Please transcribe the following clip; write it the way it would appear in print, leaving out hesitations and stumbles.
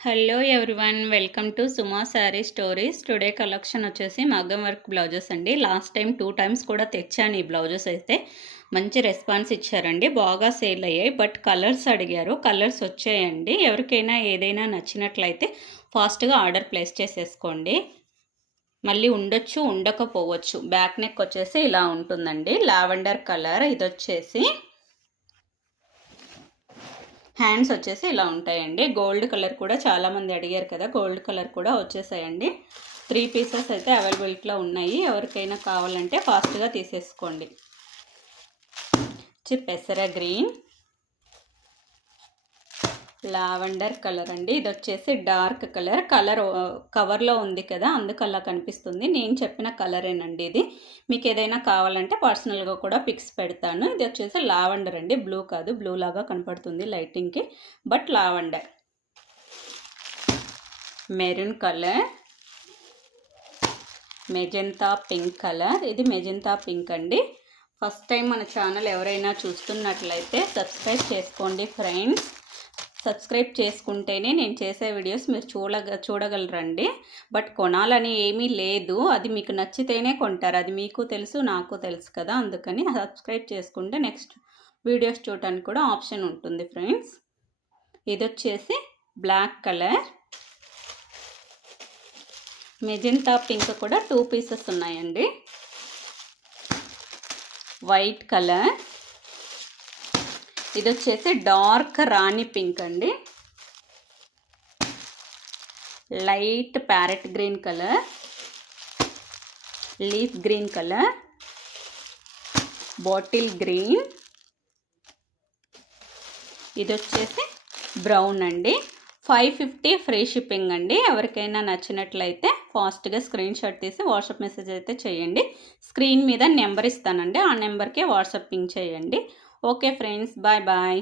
Hello everyone, welcome to Suma sari stories. Today collection వచ్చేసి మగ్గం work blouses అండి. Last time 2 times కూడా తెచ్చాను. ఈ బ్లౌజెస్ అయితే మంచి రెస్పాన్స్ ఇచ్చారండి, బాగా సేల్ అయ్యాయి. బట్ కలర్స్ అడిగారు, కలర్స్ వచ్చాయండి. ఎవరికైనా ఏదైనా నచ్చినట్లయితే ఫాస్ట్గా ఆర్డర్ ప్లేస్ చేసేసుకోండి. మళ్ళీ ఉండొచ్చు, ఉండకపోవచ్చు. బ్యాక్ నెక్ వచ్చేసి ఇలా ఉంటుందండి, లావెండర్ కలర్. ఇది వచ్చేసి హ్యాండ్స్ వచ్చేసి ఇలా ఉంటాయండి. గోల్డ్ కలర్ కూడా చాలామంది అడిగారు కదా, గోల్డ్ కలర్ కూడా వచ్చేసాయండి. 3 పీసెస్ అయితే అవైలబిలిటీలో ఉన్నాయి. ఎవరికైనా కావాలంటే ఫాస్ట్గా తీసేసుకోండి. పెసర గ్రీన్, లావెండర్ కలర్ అండి. ఇది వచ్చేసి డార్క్ కలర్. కవర్లో ఉంది కదా, అందుకు అలా కనిపిస్తుంది. నేను చెప్పిన కలరేనండి ఇది. మీకు ఏదైనా కావాలంటే పర్సనల్గా కూడా పిక్స్ పెడతాను. ఇది వచ్చేసి లావెండర్ అండి, బ్లూ కాదు. బ్లూ లాగా కనపడుతుంది లైటింగ్కి, but lavender. Maroon colour, magenta pink colour. ఇది మెజెంతా పింక్ అండి. ఫస్ట్ టైం మన ఛానల్ ఎవరైనా చూస్తున్నట్లయితే సబ్స్క్రైబ్ చేసుకోండి ఫ్రెండ్స్. సబ్స్క్రైబ్ చేసుకుంటేనే నేను చేసే వీడియోస్ మీరు చూడగలరండి. బట్ కొనాలని ఏమీ లేదు, అది మీకు నచ్చితేనే కొంటారు. అది మీకు తెలుసు, నాకు తెలుసు కదా. అందుకని సబ్స్క్రైబ్ చేసుకుంటే నెక్స్ట్ వీడియోస్ చూడటానికి కూడా ఆప్షన్ ఉంటుంది ఫ్రెండ్స్. ఇది వచ్చేసి బ్లాక్ కలర్, మెజెంతా పింక్ కూడా 2 పీసెస్ ఉన్నాయండి. వైట్ కలర్, ఇది వచ్చేసి డార్క్ రాణి పింక్ అండి. Light parrot green colour, leaf green colour, bottle green, ఇది వచ్చేసి బ్రౌన్ అండి. 550 ఫ్రీ షిప్పింగ్ అండి. ఎవరికైనా నచ్చినట్లయితే ఫాస్ట్గా స్క్రీన్ షాట్ తీసి వాట్సాప్ మెసేజ్ అయితే చేయండి. స్క్రీన్ మీద నెంబర్ ఇస్తానండి, ఆ నెంబర్కే వాట్సాప్ పింక్ చేయండి. Okay friends, bye bye.